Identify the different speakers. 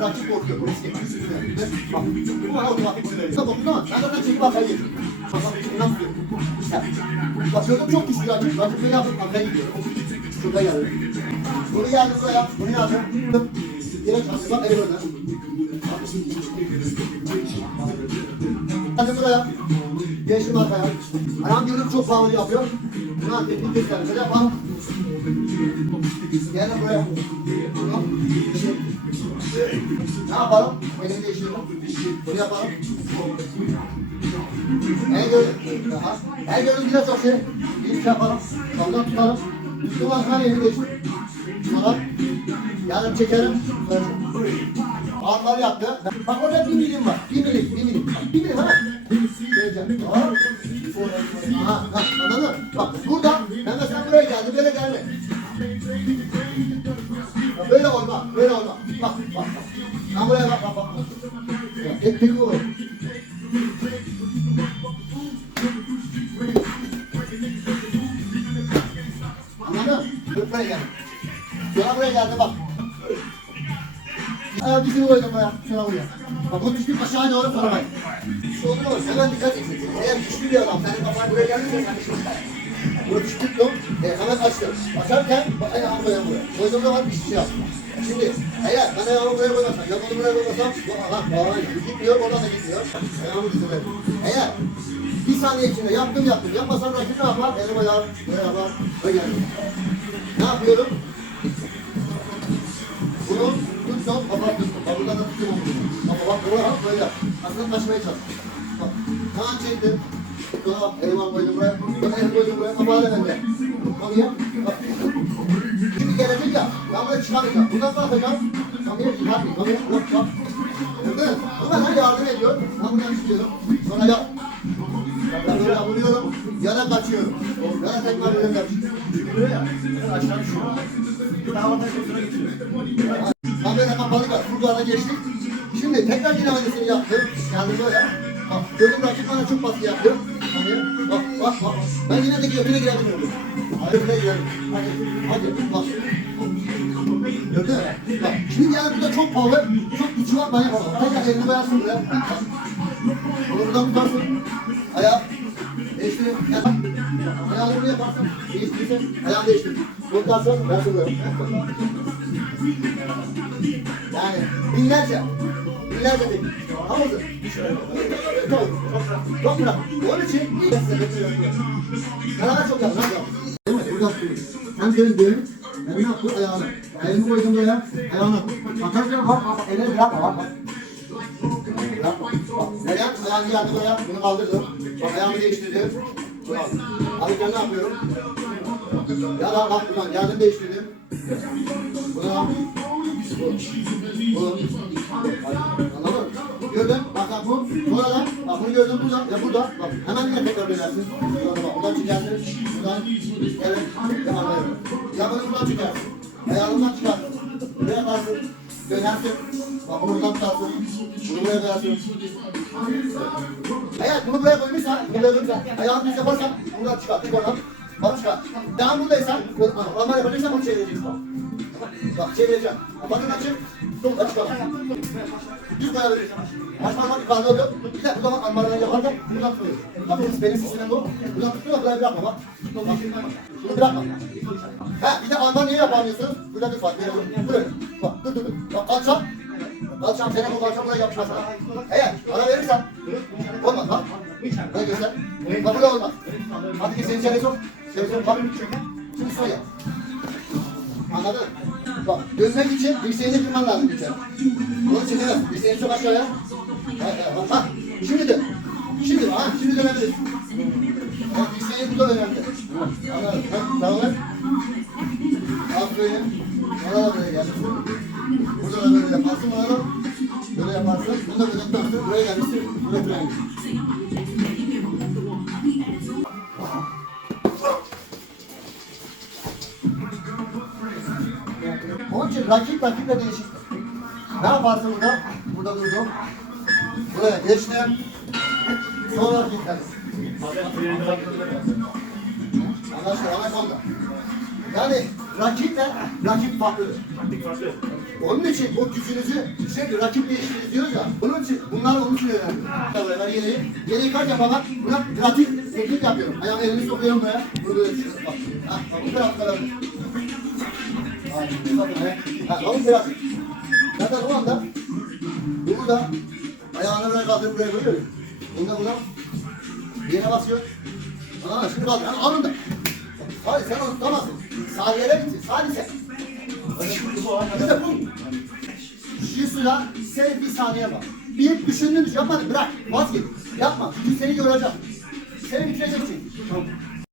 Speaker 1: Rakip korkuyor. Riske. Bak. Bu bana otomatik veriyor. Tamam tamam. Ben zaten çekip arkaya bak nasıl diyor. Bak gördüm çok güçlü rakip. Rakip beni yapıp arkaya gidiyorum. Şurada geldim. Bunu geldim buraya. Bunu yazdım. Çalıştım. Bak eli burada. Hadi buraya. Geçtim arkaya. Ayağım görüp çok pahalı yapıyor. Buna teknik gösterim. Şöyle yapalım. Gel buraya. Ne yapalım? Elini değiştirelim. Bunu yapalım. El görün. Daha. El görün biraz çok şey. Bir şey yapalım. Koldan tutalım. Üstü başkan elini değiştir. Sonra yarım çekerim. Böyle. Ağızları yaptı. Bak orada bir milim var. Bir milim, bir milim. 啊啊！Buraya. Şuna buraya. Bak bu düştük aşağı doğru olur mu? Hemen dikkat edin. Eğer güçlü bir adam senin kafan buraya gelirse sen. Bunu düştük e, hemen açtım. Açarken bak ayağımı koyalım buraya. Koyduğum zaman bir şey yaptım. Şimdi eğer ben ayağımı buraya koymasam, ya bunu buraya koymasam bu aha bağırıyor. Gitmiyor, oradan yapar? Ne yapıyorum? Bunu tuttum, kapattım. Bak buradan da tuttum onu. Ama bak böyle bak böyle yap. Aslında taşımaya çalış. Bak, kan çektim. Bak, elimi koydum buraya. Bak, elimi koydum buraya. Kapağı da bende. Kapıya. Bak. Şimdi gelecek ya. Ben buraya çıkamayacağım. Buradan kalkacağım. Kapıya çıkarmayayım. Kapıya. Yok, bak. Gördün mü? Bu bana yardım ediyor. Ben buradan çıkıyorum. Sonra yap. Ben böyle vuruyorum. Ya da kaçıyorum. Ya da tekrar böyle kaçıyorum.
Speaker 2: Çıkıyor ya. Ben aşağı düşüyor. Daha getiriyor.
Speaker 1: Kamera kapalı var. Buradan geçtik. Şimdi tekrar yine aynısını yaptım. Geldim böyle. Bak gördüm rakip bana çok baskı yapıyor. Hani, bak bak bak. Ben yine de öbürüne girebiliyorum. Öbürüne girelim. Hadi hadi bak. Gördün mü? Bak şimdi yani burada çok pahalı. Çok güçlü var ben yapamam. Tekrar elini koyarsın buraya. Bak. Buradan tutarsın. Ayağı. Değiştir. Bak. Ayağını buraya yaparsın. Değiştirirsin. Ayağını değiştir. Bunu tutarsın. Versin buraya. Yani binlerce, binlerce değil. Havuzun. Çok, çok bırak. Onun için Karar çok yap, nasıl yap? Değil mi? Burada. Sen senin düğün, ben ne yaptım ayağını. Elimi koydum buraya, ayağını. Atarken bak, bak, elini bırakma, bak, bak. Neden? Ayağını geldi buraya, bunu kaldırdım. Bak ayağımı değiştirdim. Ben ne yapıyorum? Ya lan bak buradan geldim değiştirdim. Bunu al. Bu. Bu. Anladın mı? Gördün? Bak bak bu. Sonra da bak bunu gördün burada. Ya burada. Bak hemen yine tekrar dönersin. Sonra bak buradan çıkarsın. Buradan. Evet. Devam edelim. Ya bunu buradan çıkarsın. Ayağından çıkarsın. Buraya yaparsın. Dönersin. Bak bunu buradan tutarsın. Bunu buraya koyarsın. Eğer bunu buraya koymuşsan, buraya koymuşsan, ayağını düz yaparsan buradan çıkar. Çık oradan. Bak çıkar. Daha buradaysan, normal yapacaksan bunu çevireceksin. bak. Bak çevireceğim. Bakın açık. Dur açık bak. Düz koyabilirsin. Baş parmak yukarıda oluyor. Bir de burada bak ambardan yaparken buradan tutuyor. Bak benim, sistemim bu. Buradan tutuyor, burayı bırakma bak. Bunu bırakma. Ha bir de ambar niye yapamıyorsun? Burada bir fark. Böyle. Buraya. Bak dur dur dur. Bak kalça. Kalçam senin bu kalçam buraya yapışmaz sana. Eğer ara verirsen olmaz bak. Böyle göster. Bak burada olmaz. Hadi ki seni içeri sok. Seni sok bak. Şimdi şöyle. Anladın mı? Bak dönmek için dirseğini kırman lazım içeri. Bunu çekemez. Dirseğini çok aşağıya. Bak, ha. Şimdi dön. Şimdi ha, şimdi dönebilirsin. Bak dirseği burada önemli. Anladın mı? Et. Aferin. Bana da böyle gelsin. Burada da böyle yaparsın bana da. Böyle yaparsın. Bunu da böyle tutarsın. Buraya gelmişsin. Buraya buraya gelmişsin. İçin rakip rakiple değişik. Ne yaparsın burada? Burada durdum. Buraya geçtim. Sonra kilitledim. Anlaşıldı. Anakonda. Yani rakiple rakip farklıdır. Onun için o gücünüzü şey rakip değiştiririz diyoruz ya. Bunun için bunlar onun için önemli. Ben yeleği, yeleği kaç yapamam. Buna pratik teknik yapıyorum. Ayağım elimi sokuyorum buraya. Bunu böyle düşüyorum bak. Ha, bak bu taraf kadar. Ha, bakın. Ha, bu taraf. Zaten o anda burada ayağını böyle kaldırıp buraya koyuyorum. Bunda buna yere basıyor. Aa şimdi kaldır. Ha, alın da. Hadi sen onu tutamazsın. Sağ yere gitsin. Sen. Bir de bu. Jisu'ya sen bir saniye bak. Bir düşündün düş yapmadın bırak vazgeç. Yapma çünkü seni yoracak. Seni bitirecek çünkü. Tamam.